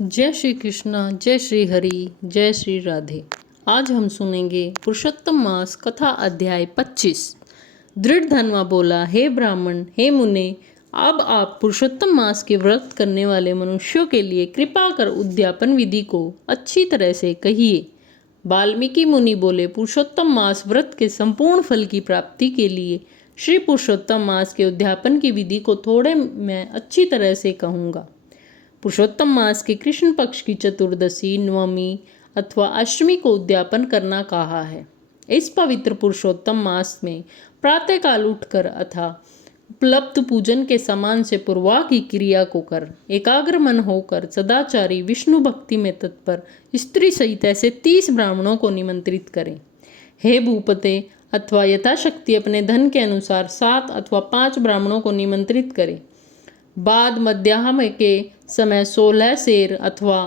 जय श्री कृष्णा, जय श्री हरि, जय श्री राधे। आज हम सुनेंगे पुरुषोत्तम मास कथा अध्याय 25। दृढ़ धनवा बोला, हे ब्राह्मण, हे मुने, अब आप पुरुषोत्तम मास के व्रत करने वाले मनुष्यों के लिए कृपा कर उद्यापन विधि को अच्छी तरह से कहिए। वाल्मीकि मुनि बोले, पुरुषोत्तम मास व्रत के संपूर्ण फल की प्राप्ति के लिए श्री पुरुषोत्तम मास के उद्यापन की विधि को थोड़े मैं अच्छी तरह से कहूँगा। पुरुषोत्तम मास के कृष्ण पक्ष की चतुर्दशी, नवमी अथवा अष्टमी को उद्यापन करना कहा है। इस पवित्र पुरुषोत्तम मास में प्रातःकाल उठकर अथा उपलब्ध पूजन के समान से पूर्वा की क्रिया को कर एकाग्र मन होकर सदाचारी विष्णु भक्ति में तत्पर स्त्री सहित ऐसे 30 ब्राह्मणों को निमंत्रित करें। हे भूपते, अथवा यथाशक्ति अपने धन के अनुसार 7 अथवा 5 ब्राह्मणों को निमंत्रित करें। बाद मध्याह्न के समय 16 सेर अथवा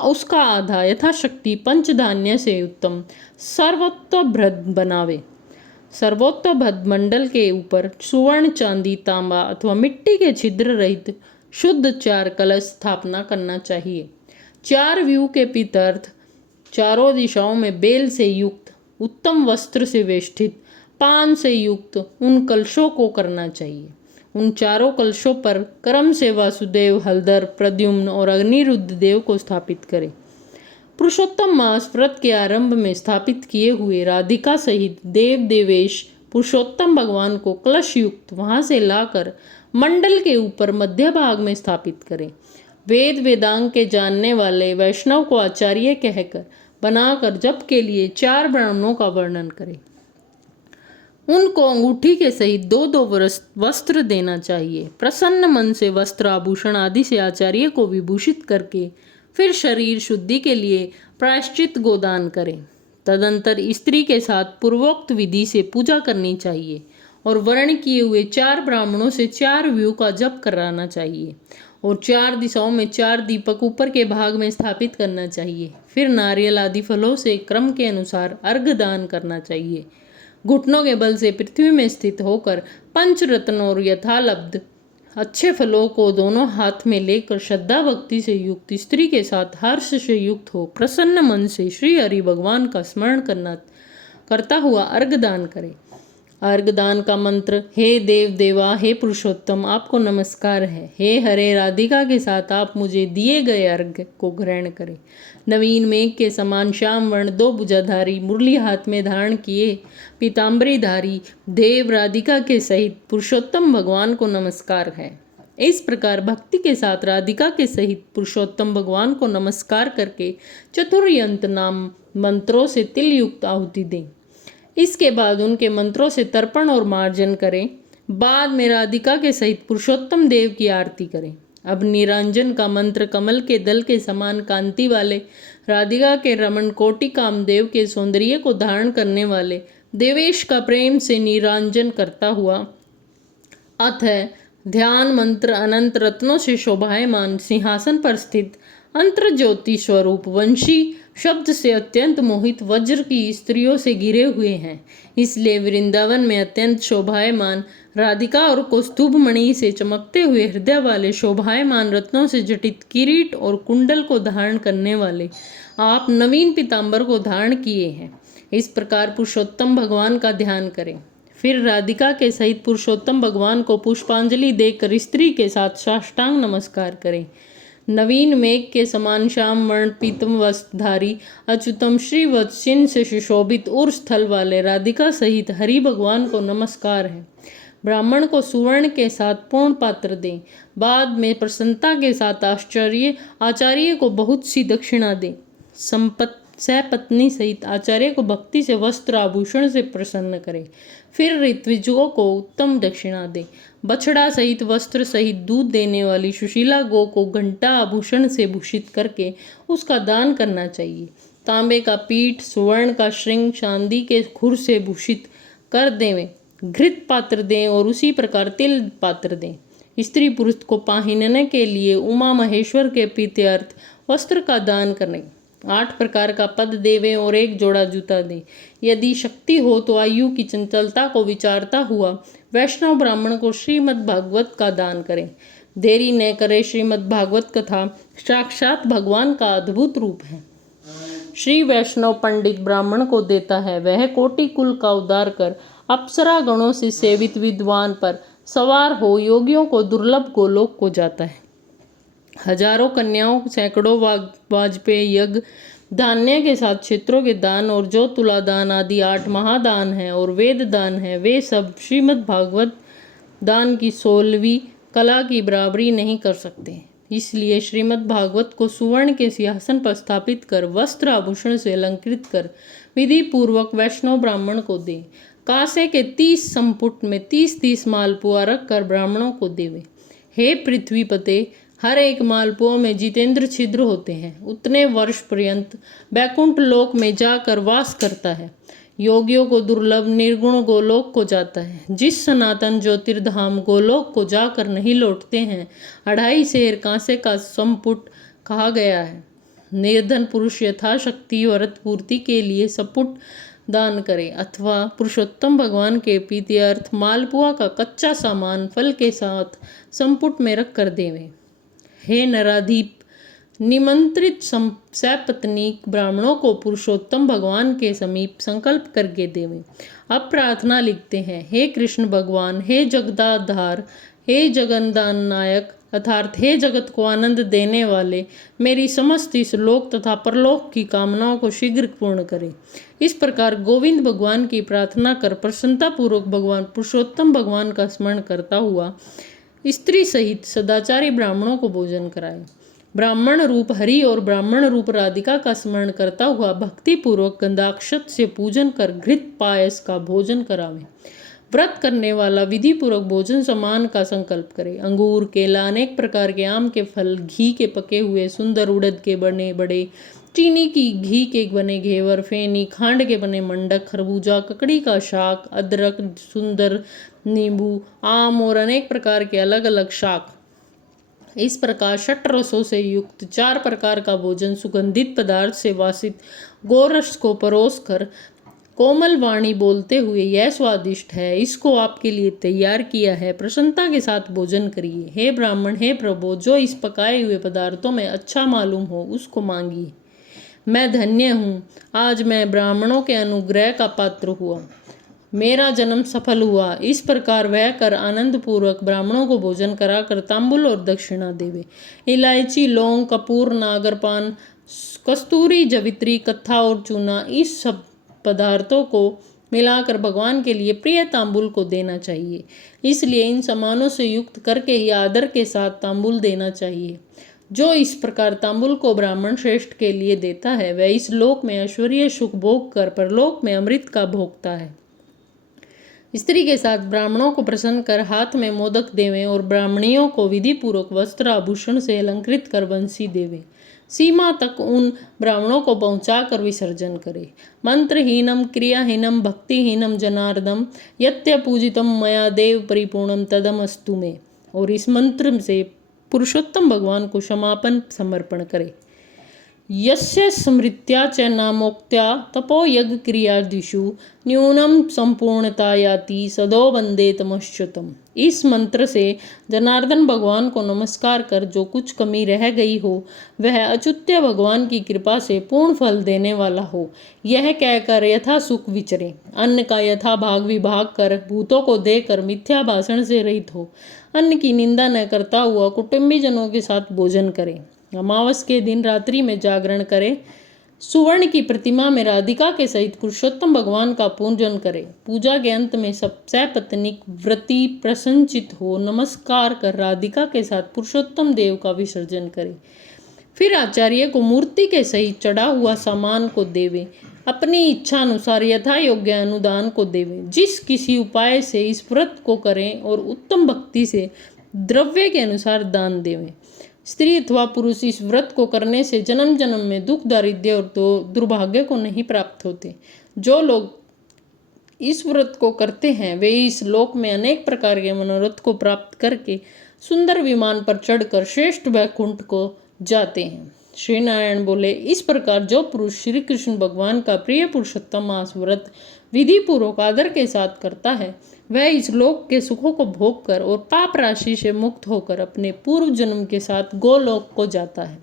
उसका आधा यथाशक्ति पंचधान्य से उत्तम सर्वोत्तभद्र बनावे। सर्वोत्तभद्र मंडल के ऊपर सुवर्ण, चांदी, तांबा अथवा मिट्टी के छिद्र रहित शुद्ध 4 कलश स्थापना करना चाहिए। 4 व्यू के पितर्थ चारों दिशाओं में बेल से युक्त उत्तम वस्त्र से वेष्टित पान से युक्त उन कलशों को करना चाहिए। उन चारों कलशों पर क्रम से वासुदेव, हलधर, प्रद्युम्न और अग्निरुद्ध देव को स्थापित करें। पुरुषोत्तम मास व्रत के आरंभ में स्थापित किए हुए राधिका सहित देव देवेश पुरुषोत्तम भगवान को कलश युक्त वहां से लाकर मंडल के ऊपर मध्य भाग में स्थापित करें। वेद वेदांग के जानने वाले वैष्णव को आचार्य कहकर बनाकर जप के लिए 4 ब्राह्मणों का वर्णन करें। उनको अंगूठी के सहित 2-2 वस्त्र देना चाहिए। प्रसन्न मन से वस्त्र, आभूषण आदि से आचार्य को विभूषित करके फिर शरीर शुद्धि के लिए प्रायश्चित गोदान करें। तदंतर स्त्री के साथ पूर्वोक्त विधि से पूजा करनी चाहिए और वर्ण किए हुए 4 ब्राह्मणों से 4 व्यू का जप कराना चाहिए और 4 दिशाओं में 4 दीपक ऊपर के भाग में स्थापित करना चाहिए। फिर नारियल आदि फलों से क्रम के अनुसार अर्घ्य दान करना चाहिए। घुटनों के बल से पृथ्वी में स्थित होकर पंचरत्न और यथालब्ध अच्छे फलों को दोनों हाथ में लेकर श्रद्धा भक्ति से युक्त स्त्री के साथ हर्ष से युक्त हो प्रसन्न मन से श्री हरि भगवान का स्मरण करता हुआ अर्घदान करें। अर्घदान का मंत्र, हे देव देवा, हे पुरुषोत्तम, आपको नमस्कार है। हे हरे, राधिका के साथ आप मुझे दिए गए अर्घ्य को ग्रहण करें। नवीन मेघ के समान श्याम वर्ण 2 भुजाधारी मुरली हाथ में धारण किए पीताम्बरीधारी देव राधिका के सहित पुरुषोत्तम भगवान को नमस्कार है। इस प्रकार भक्ति के साथ राधिका के सहित पुरुषोत्तम भगवान को नमस्कार करके चतुर्यंत नाम मंत्रों से तिल युक्त आहुति दें। इसके बाद उनके मंत्रों से तर्पण और मार्जन करें। बाद में राधिका के सहित पुरुषोत्तम देव की आरती करें। अब निरंजन का मंत्र कमल के दल के समान कांति वाले राधिका के रमण कोटि कामदेव के सौंदर्य को धारण करने वाले देवेश का प्रेम से निरंजन करता हुआ अतः ध्यान मंत्र अनंत रत्नों से शोभायमान सिंहासन पर स्थित अंतर ज्योति स्वरूप वंशी शब्द से अत्यंत मोहित वज्र की स्त्रियों से घिरे हुए हैं। इसलिए वृंदावन में अत्यंत शोभायमान राधिका और कौस्तुभ मणि से चमकते हुए हृदय वाले शोभायमान रत्नों से जटित किरीट और कुंडल को धारण करने वाले आप नवीन पीताम्बर को धारण किए हैं। इस प्रकार पुरुषोत्तम भगवान का ध्यान करें। फिर राधिका के सहित पुरुषोत्तम भगवान को पुष्पांजलि देकर स्त्री के साथ साष्टांग नमस्कार करें। नवीन मेघ के समान श्याम वर्ण पीतम वस्त्रधारी अच्युतम श्री वत्सिन से सुशोभित उर स्थल वाले राधिका सहित हरि भगवान को नमस्कार है। ब्राह्मण को सुवर्ण के साथ पूर्ण पात्र दें। बाद में प्रसन्नता के साथ आचार्य को बहुत सी दक्षिणा दें। सहपत्नी सहित आचार्य को भक्ति से वस्त्र आभूषण से प्रसन्न करें। फिर ऋत्विजों को उत्तम दक्षिणा दें। बछड़ा सहित वस्त्र सहित दूध देने वाली सुशीला गो को घंटा आभूषण से भूषित करके उसका दान करना चाहिए। तांबे का पीठ, सुवर्ण का श्रृंग, चांदी के खुर से भूषित कर देवें। घृत पात्र दें और उसी प्रकार तिल पात्र दें। स्त्री पुरुष को पाहिनने के लिए उमा महेश्वर के प्रीत्यर्थ वस्त्र का दान करें। 8 प्रकार का पद देवें और 1 जोड़ा जूता दें। यदि शक्ति हो तो आयु की चंचलता को विचारता हुआ वैष्णव ब्राह्मण को श्रीमद् भागवत का दान करें। देरी न करे। श्रीमद् भागवत कथा साक्षात भगवान का अद्भुत रूप है। श्री वैष्णव पंडित ब्राह्मण को देता है, वह कोटि कुल का उद्धार कर अप्सरा गणों से सेवित विद्वान पर सवार हो योगियों को दुर्लभ गोलोक को जाता है। हजारों कन्याओं, सैकड़ों वाजपेयी यज्ञ, धान्य के साथ क्षेत्रों के दान और जो तुला दान आदि 8 महादान हैं और वेद दान है, वे सब श्रीमद् भागवत दान की 16वीं कला की बराबरी नहीं कर सकते। इसलिए श्रीमद् भागवत को सुवर्ण के सिंहासन पर स्थापित कर वस्त्र आभूषण से अलंकृत कर विधि पूर्वक वैष्णव ब्राह्मण को दे। कांसे के 30 संपुट में 30-30 मालपुआ रख कर ब्राह्मणों को देवे। हे पृथ्वीपते, हर एक मालपुओं में जितेंद्र छिद्र होते हैं, उतने वर्ष पर्यंत बैकुंठ लोक में जाकर वास करता है। योगियों को दुर्लभ निर्गुण गोलोक को जाता है। जिस सनातन ज्योतिर्धाम गोलोक को जाकर नहीं लौटते हैं, 2.5 सेर कांसे का संपुट कहा गया है। निर्धन पुरुष यथाशक्ति व्रत पूर्ति के लिए सपुट दान करे अथवा पुरुषोत्तम भगवान के प्रीत्यर्थ मालपुआ का कच्चा सामान फल के साथ संपुट में रख कर देवे। हे नराधीप, निमंत्रित सपत्नीक ब्राह्मणों को पुरुषोत्तम भगवान के समीप संकल्प करके देवे। अब प्रार्थना लिखते हैं, हे कृष्ण भगवान, हे जगदाधार, हे जगन्दान नायक अर्थात हे जगत को आनंद देने वाले, मेरी समस्त इस लोक तथा परलोक की कामनाओं को शीघ्र पूर्ण करें। इस प्रकार गोविंद भगवान की प्रार्थना कर प्रसन्नतापूर्वक भगवान पुरुषोत्तम भगवान का स्मरण करता हुआ स्त्री सहित सदाचारी ब्राह्मणों को भोजन कराए। ब्राह्मण रूप हरि और ब्राह्मण रूप राधिका का स्मरण करता हुआ भक्ति पूर्वक गंधाक्षत से पूजन कर घृत पायस का भोजन करावे। व्रत करने वाला विधि पूर्वक भोजन समान का संकल्प करे। अंगूर, केला, अनेक प्रकार के आम के फल, घी के पके हुए सुंदर उड़द के बने बड़े, चीनी की घी के बने घेवर, फेनी, खांड के बने मंडक, खरबूजा, ककड़ी का शाक, अदरक, सुंदर नींबू, आम और अनेक प्रकार के अलग अलग शाक, इस प्रकार 6 रसों से युक्त 4 प्रकार का भोजन सुगंधित पदार्थ से वासित गोरस को परोस कर कोमल वाणी बोलते हुए, यह स्वादिष्ट है, इसको आपके लिए तैयार किया है, प्रसन्नता के साथ भोजन करिए। हे ब्राह्मण, हे प्रभु, जो इस पकाए हुए पदार्थों में अच्छा मालूम हो उसको मांगिए। मैं धन्य हूँ, आज मैं ब्राह्मणों के अनुग्रह का पात्र हुआ, मेरा जन्म सफल हुआ। इस प्रकार वह कर आनंद पूर्वक ब्राह्मणों को भोजन कराकर तांबुल और दक्षिणा देवे। इलायची, लौंग, कपूर, नागरपान, कस्तूरी, जवित्री, कत्था और चूना, इस सब पदार्थों को मिलाकर भगवान के लिए प्रिय तांबुल को देना चाहिए। इसलिए इन सामानों से युक्त करके ही आदर के साथ तांबुल देना चाहिए। जो इस प्रकार तांबुल को ब्राह्मण श्रेष्ठ के लिए देता है, वह इस लोक में ऐश्वर्य सुख भोग कर परलोक में अमृत का भोगता है। स्त्री के साथ ब्राह्मणों को प्रसन्न कर हाथ में मोदक देवे और ब्राह्मणियों को विधि पूर्वक वस्त्र आभूषण से अलंकृत कर बंसी देवे। सीमा तक उन ब्राह्मणों को पहुंचाकर विसर्जन करे। मंत्रहीनम क्रियाहीनम भक्तिहीनम जनार्दम यत्य पूजितम मया देव परिपूर्णम तदमस्तु में। और इस मंत्र से पुरुषोत्तम भगवान को समापन समर्पण करे। यस्य स्मृत्या च नामोक्त्या तपो यज्ञ क्रियादिषु न्यूनम संपूर्णता याति सदो वंदे तमश्च्युतम। इस मंत्र से जनार्दन भगवान को नमस्कार कर जो कुछ कमी रह गई हो वह अच्युत्य भगवान की कृपा से पूर्ण फल देने वाला हो, यह कहकर यथा सुख विचरे। अन्न का यथा भाग विभाग कर भूतों को देकर मिथ्या भाषण से रहित हो, अन्न की निंदा न करता हुआ कुटुंबी जनों के साथ भोजन करे। अमावस के दिन रात्रि में जागरण करे। सुवर्ण की प्रतिमा में राधिका के सहित पुरुषोत्तम भगवान का पूजन करे। पूजा के अंत में सब सपत्नीक व्रती प्रसन्नचित हो नमस्कार कर राधिका के साथ पुरुषोत्तम देव का विसर्जन करे। फिर आचार्य को मूर्ति के सहित चढ़ा हुआ सामान को देवे। अपनी इच्छा अनुसार यथा योग्य अनुदान को देवे। जिस किसी उपाय से इस व्रत को करें और उत्तम भक्ति से द्रव्य के अनुसार दान देवें। स्त्री अथवा पुरुष इस व्रत को करने से जन्म जन्म में दुख, दारिद्र्य और दुर्भाग्य को नहीं प्राप्त होते। जो लोग इस व्रत को करते हैं वे इस लोक में अनेक प्रकार के मनोरथ को प्राप्त करके सुंदर विमान पर चढ़कर श्रेष्ठ वैकुंठ को जाते हैं। श्री नारायण बोले, इस प्रकार जो पुरुष श्री कृष्ण भगवान का प्रिय पुरुषोत्तम मास व्रत विधि पूर्वक आदर के साथ करता है वह इस लोक के सुखों को भोग कर और पाप राशि से मुक्त होकर अपने पूर्व जन्म के साथ गोलोक को जाता है।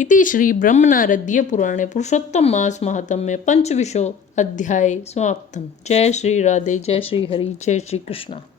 इति श्री ब्रह्मनारदीय पुराणे पुरुषोत्तम मास महात्म्ये पंचविंशो अध्याय समाप्तम्। जय श्री राधे, जय श्री हरि, जय श्री कृष्णा।